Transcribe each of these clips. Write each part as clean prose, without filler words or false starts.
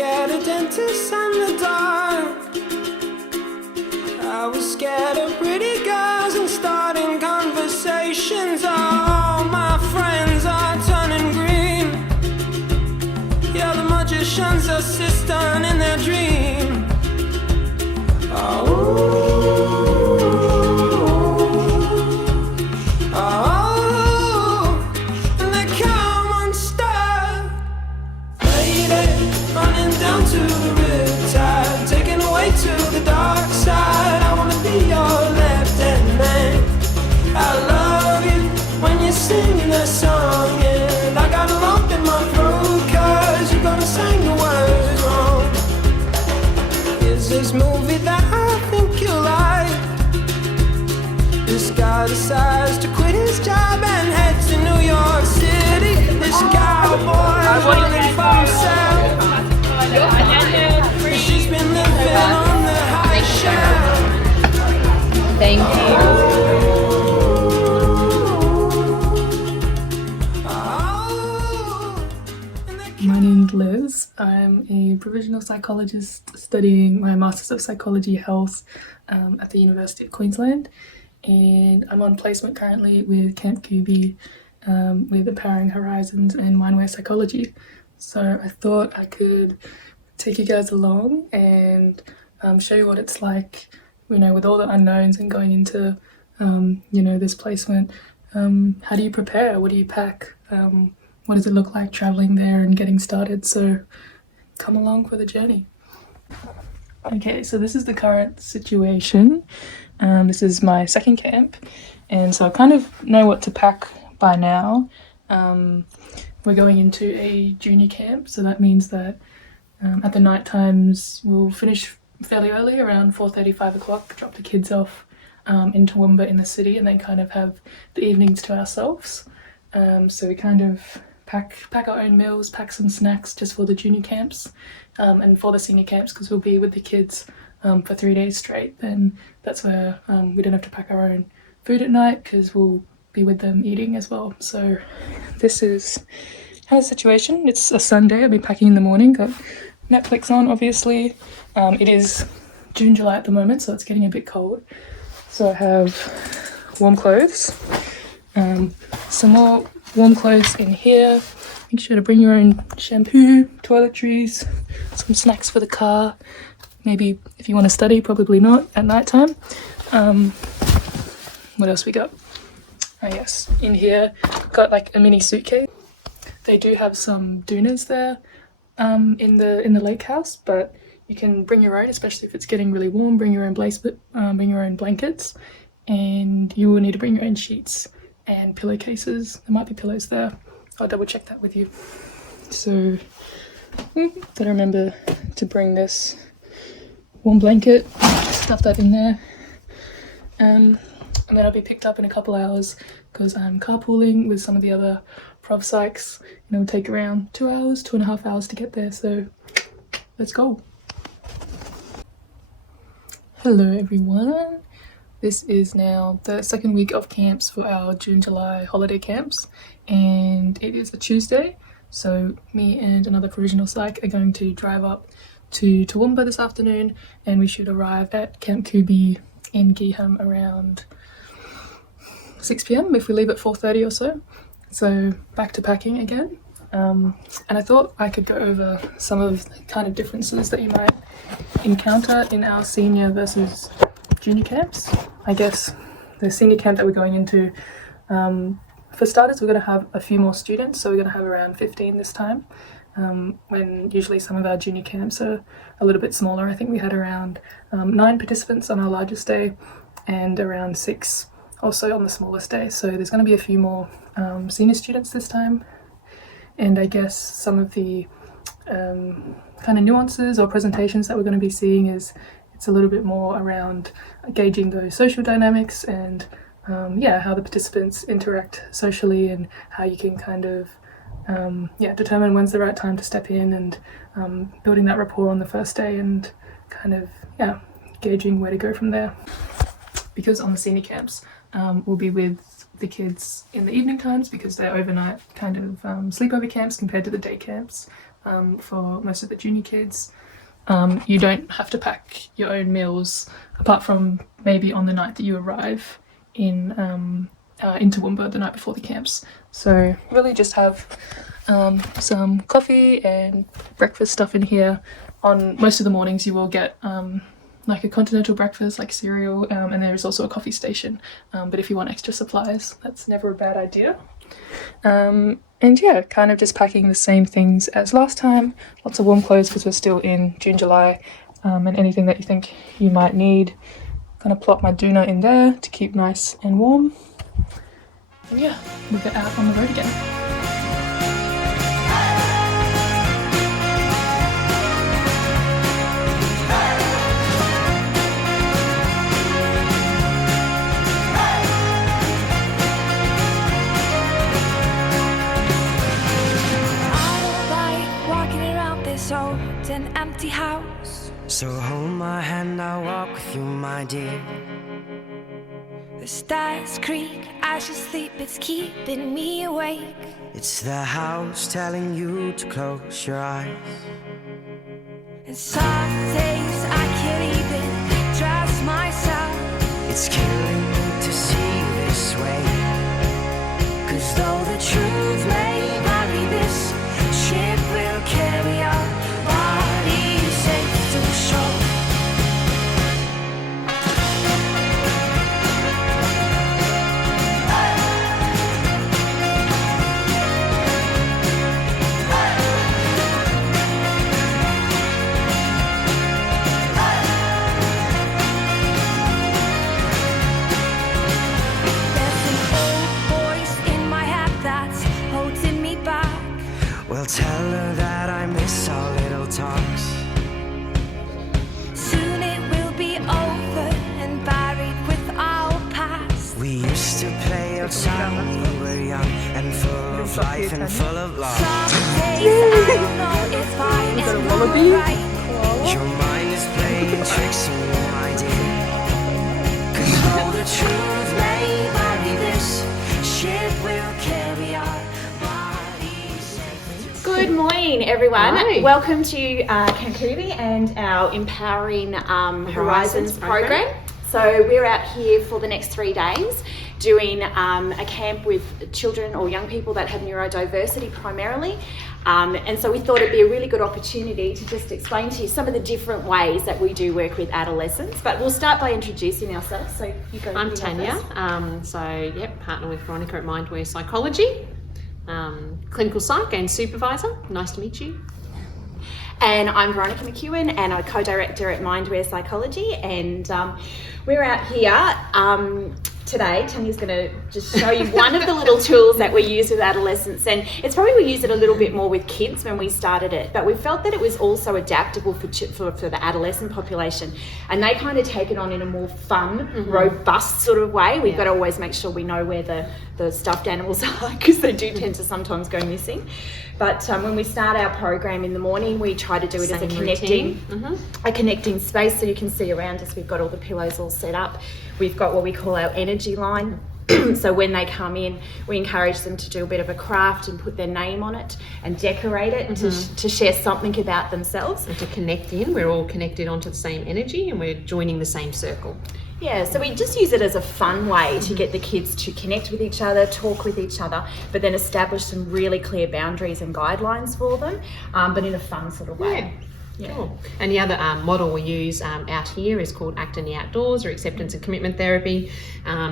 scared of dentists and the dark. I was scared of pretty girls and starting conversations. All my friends are turning green. Yeah, the magician's assistant in their dream. And they come unstuck. Lady, running down to the riptide, taken away to the dark side. I wanna be your left-hand man. I love you when you sing the song, and I got a lump in my throat 'cause you're gonna sing the words wrong. Is this movie that I think you like? This guy decides to quit his job and head to New York City. This cowboy's running for himself. She's been living on the high shelf. Thank you. My name's Liz. I'm a provisional psychologist studying my Masters of Psychology Health at the University of Queensland, and I'm on placement currently with Camp Cooby with Empowering Horizons and MindWare Psychology. So I thought I could take you guys along and show you what it's like, with all the unknowns and going into, this placement. How do you prepare? What do you pack? What does it look like traveling there and getting started? So come along for the journey. Okay, so this is the current situation. This is my second camp, and so I kind of know what to pack by now. We're going into a junior camp, so that means that at the night times we'll finish fairly early, around 4:30, 5 o'clock, drop the kids off in Toowoomba in the city, and then kind of have the evenings to ourselves. So we kind of pack our own meals, pack some snacks just for the junior camps, and for the senior camps, because we'll be with the kids for 3 days straight. Then that's where we don't have to pack our own food at night, because we'll be with them eating as well. So this is the situation. It's a Sunday. I'll be packing in the morning. Got Netflix on, obviously. It is June, July at the moment, so it's getting a bit cold. So I have warm clothes, some more warm clothes in here. Make sure to bring your own shampoo, toiletries, some snacks for the car. Maybe if you want to study, probably not at night time. What else we got? Oh yes, in here got like a mini suitcase. They do have some doonas there in the lake house, but you can bring your own, especially if it's getting really warm. Bring your own bring your own blankets, and you will need to bring your own sheets and pillowcases. There might be pillows there. I'll double check that with you. So gotta remember to bring this warm blanket, stuff that in there, and then I'll be picked up in a couple hours because I'm carpooling with some of the other prof psychs, and it'll take around 2 hours, 2.5 hours to get there. So let's go. Hello everyone. This is now the second week of camps for our June-July holiday camps, and it is a Tuesday. So me and another provisional psych are going to drive up to Toowoomba this afternoon, and we should arrive at Camp Cooby in Geeham around 6 p.m. if we leave at 4:30 or so. So back to packing again. And I thought I could go over some of the kind of differences that you might encounter in our senior versus junior camps. I guess the senior camp that we're going into, for starters, we're going to have a few more students, so we're going to have around 15 this time, when usually some of our junior camps are a little bit smaller. I think we had around 9 participants on our largest day and around 6 also on the smallest day, so there's going to be a few more senior students this time. And I guess some of the kind of nuances or presentations that we're going to be seeing is it's a little bit more around gauging those social dynamics and how the participants interact socially, and how you can kind of determine when's the right time to step in, and building that rapport on the first day, and kind of gauging where to go from there. Because on the senior camps we'll be with the kids in the evening times, because they're overnight kind of sleepover camps compared to the day camps. for most of the junior kids. You don't have to pack your own meals apart from maybe on the night that you arrive in Toowoomba, the night before the camps. So really just have some coffee and breakfast stuff in here. On most of the mornings you will get like a continental breakfast, like cereal, and there is also a coffee station. But if you want extra supplies, that's never a bad idea. And yeah, kind of just packing the same things as last time. Lots of warm clothes because we're still in June, July, and anything that you think you might need. Kind of plop my doona in there to keep nice and warm. And yeah, we'll get out on the road again. An empty house. So hold my hand, I'll walk with you, my dear. The stars creak as you sleep, it's keeping me awake. It's the house telling you to close your eyes. And some days I can't even trust myself. It's killing me to see you this way. 'Cause though the truth may vary, this ship will carry on. Well, tell her that I miss our little talks. Soon it will be over and buried with our past. We used to play outside when we were young and full of life and full of love. Some days I don't know if I am right. Your mind is playing tricks on you, my dear. 'Cause though the truth may vary, this ship will carry on. Good morning, everyone. Hi. Welcome to Camp Cooby and our Empowering Horizons program. So we're out here for the next 3 days doing a camp with children or young people that have neurodiversity primarily. And so we thought it'd be a really good opportunity to just explain to you some of the different ways that we do work with adolescents. But we'll start by introducing ourselves. So you go. I'm Tanya. Partner with Veronica at MindWare Psychology. Clinical psych and supervisor. Nice to meet you. And I'm Veronica McEwen and I'm co-director at MindWare Psychology, and we're out here today. Tanya's going to just show you one of the little tools that we use with adolescents, and it's probably we use it a little bit more with kids when we started it, but we felt that it was also adaptable for the adolescent population, and they kind of take it on in a more fun, robust sort of way. We've got to always make sure we know where the stuffed animals are because they do tend to sometimes go missing. But when we start our program in the morning, we try to do it as a connecting space. So you can see around us, we've got all the pillows all set up. We've got what we call our energy line. So when they come in, we encourage them to do a bit of a craft and put their name on it and decorate it to share something about themselves. And to connect in, we're all connected onto the same energy and we're joining the same circle. Yeah, so we just use it as a fun way to get the kids to connect with each other, talk with each other, but then establish some really clear boundaries and guidelines for them, but in a fun sort of way. Yeah. Cool. And the other model we use out here is called Act in the Outdoors, or acceptance and commitment therapy.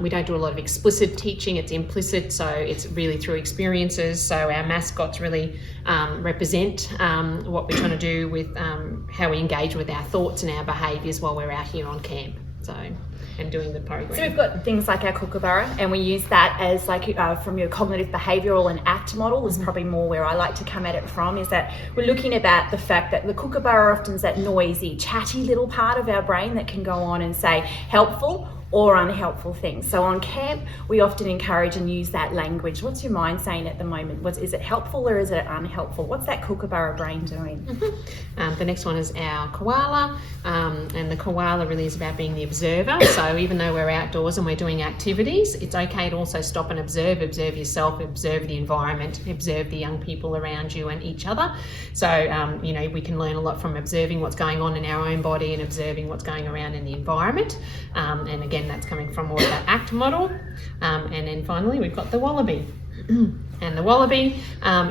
We don't do a lot of explicit teaching, it's implicit, so it's really through experiences. So our mascots really represent what we're trying to do with how we engage with our thoughts and our behaviours while we're out here on camp. And doing the program. So we've got things like our kookaburra, and we use that as from your cognitive behavioural and ACT model is probably more where I like to come at it from, is that we're looking about the fact that the kookaburra often is that noisy, chatty little part of our brain that can go on and say helpful or unhelpful things. So on camp, we often encourage and use that language. What's your mind saying at the moment? Is it helpful or is it unhelpful? What's that kookaburra brain doing? The next one is our koala, and the koala really is about being the observer. So even though we're outdoors and we're doing activities, it's okay to also stop and observe yourself, observe the environment, observe the young people around you and each other. So, we can learn a lot from observing what's going on in our own body and observing what's going around in the environment. And again, that's coming from more of that ACT model. And then finally, we've got the wallaby. And the wallaby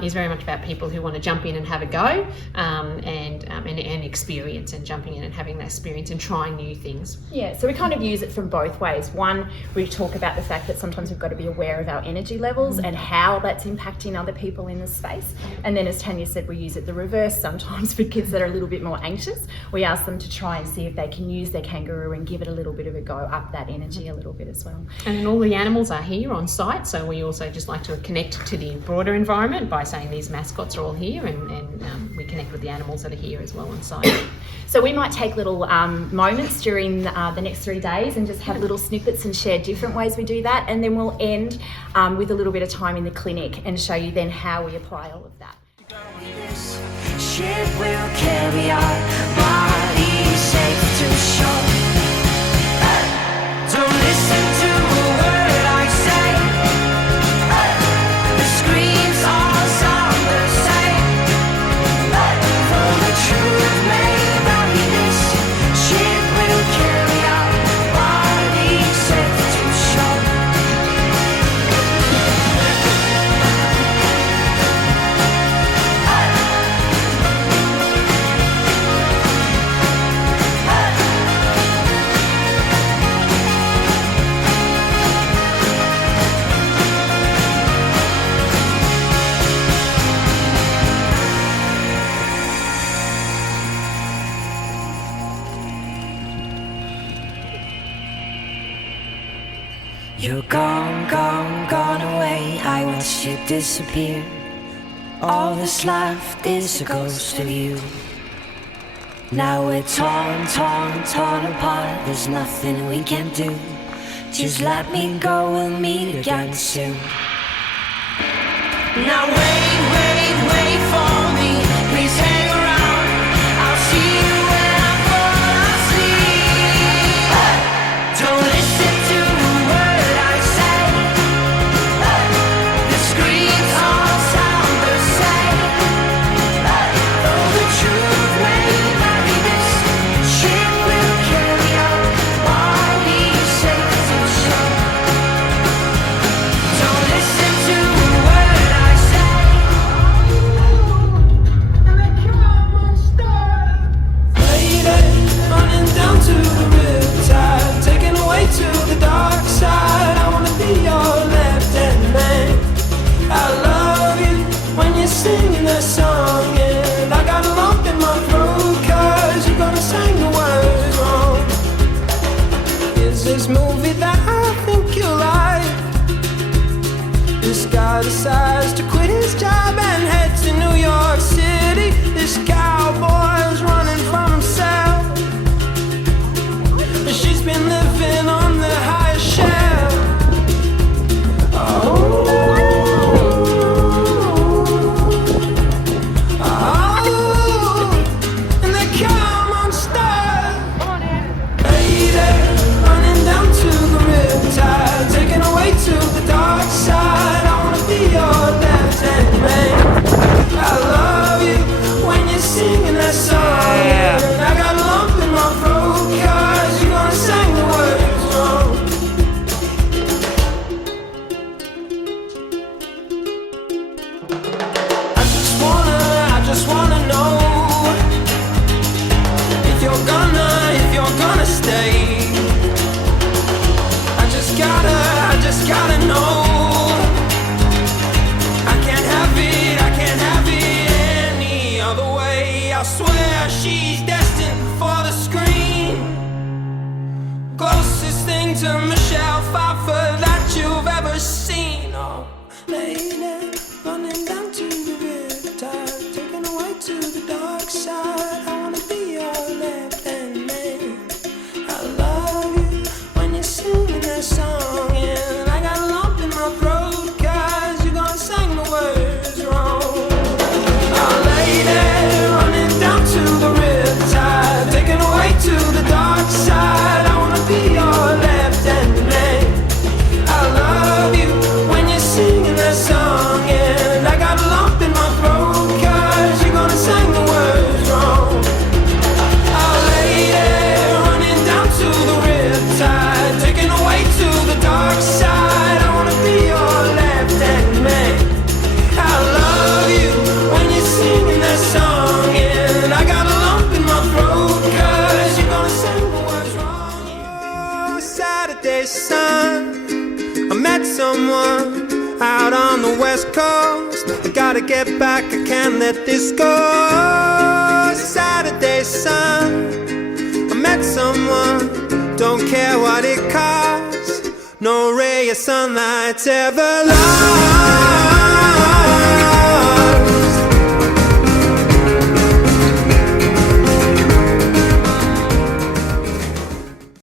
is very much about people who want to jump in and have a go, and experience, and jumping in and having that experience and trying new things. Yeah, so we kind of use it from both ways. One, we talk about the fact that sometimes we've got to be aware of our energy levels and how that's impacting other people in the space. And then, as Tanya said, we use it the reverse sometimes for kids that are a little bit more anxious. We ask them to try and see if they can use their kangaroo and give it a little bit of a go, up that energy a little bit as well. And then all the animals are here on site, so we also just like to connect to the broader environment by saying these mascots are all here, and we connect with the animals that are here as well on site. So we might take little moments during the next 3 days and just have little snippets and share different ways we do that, and then we'll end with a little bit of time in the clinic and show you then how we apply all of that. This ship will carry our bodies safe to shore. Don't listen to a word I say. The screams all sound the same. For the truth may vary, this ship will carry our bodies safe to shore. You're gone, gone, gone away. I watched you disappear. All that's left is a ghost of you. Now we're torn, torn, torn apart. There's nothing we can do. Just let me go, we'll meet again soon. Now wait, wait, wait for me. Please hang around. I'll see you when I fall asleep. Don't listen to a word I say. The screams all sound the same. Though the truth may vary, this ship will carry our bodies safe to shore. Don't listen to a word I say. Faded, running down to the riptide, taken away to the dark side. I wanna be your left-hand man. I love you when you're singing that song, and I got a lump in my throat 'cause you're gonna sing the words wrong. Is this movie that I think you like? This guy decides to quit his job and head to New York City. This cowboy's running from himself. She's been living on the highest shelf. Oh, and they come unstuck. Lady, running down to the riptide, taken away to the dark side. I wanna be your left-hand man. I love you when you're singing that song. And I got a lump in my throat 'cause you're gonna sing the words wrong. I just wanna know if you're gonna stay. I just gotta know. I can't have it any other way. I swear she's destined for the screen. Closest thing to Michelle Pfeiffer that you've ever seen. Oh, lady, running down to the riptide, taken away to the dark side. I wanna be your left-hand man. I love you when you sing gotta get back, I can't let this go. Saturday sun, I met someone, don't care what it costs. No ray of sunlight's ever lost.